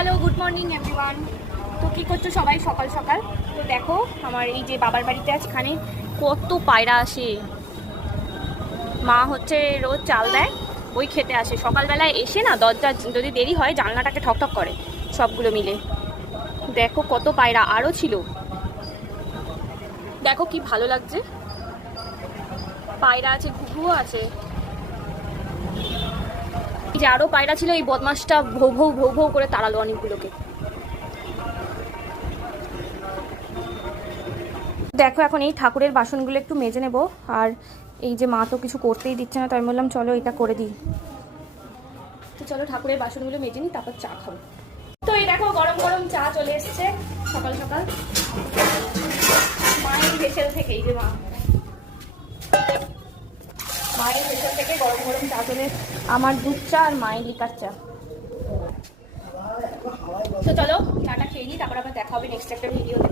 Hello, good morning everyone. তো কী করছো সবাই সকাল সকাল? তো দেখো আমার এই যে বাবার বাড়িতে আছে, এখানে কত পায়রা আসে। মা হচ্ছে রোজ চাল দেয়, ওই খেতে আসে সকালবেলায় এসে না, দরজা যদি দেরি হয় জানলাটাকে ঠকঠক করে সবগুলো মিলে। দেখো কত পায়রা আরও ছিল, দেখো কি ভালো লাগছে। পায়রা আছে, ঘুঘুও আছে। যে আরো পায়রা ছিল, এই বদমাসটা ভৌ ভৌ ভৌ ভৌ করে তাড়ালো অনেকগুলোকে। দেখো এখন এই ঠাকুরের বাসনগুলো একটু মেজে নেব, আর এই যে মা তো কিছু করতেই দিচ্ছে না, তো আমি বললাম চলো এটা করে দিই। তো চলো ঠাকুরের বাসনগুলো মেজে নিই, তারপর চা খাবো। তো এই দেখো গরম গরম চা চলে এসছে সকাল সকাল মায়ের ভেসেল থেকে। এই যে মায়ের ভেসেল থেকে গরম গরম চা চলে, আমার দুধ চা আর মায়ের লিকার চা। তো চলো চাটা খেয়ে নিই, তারপর আবার দেখা হবে নেক্সট একটা ভিডিওতে।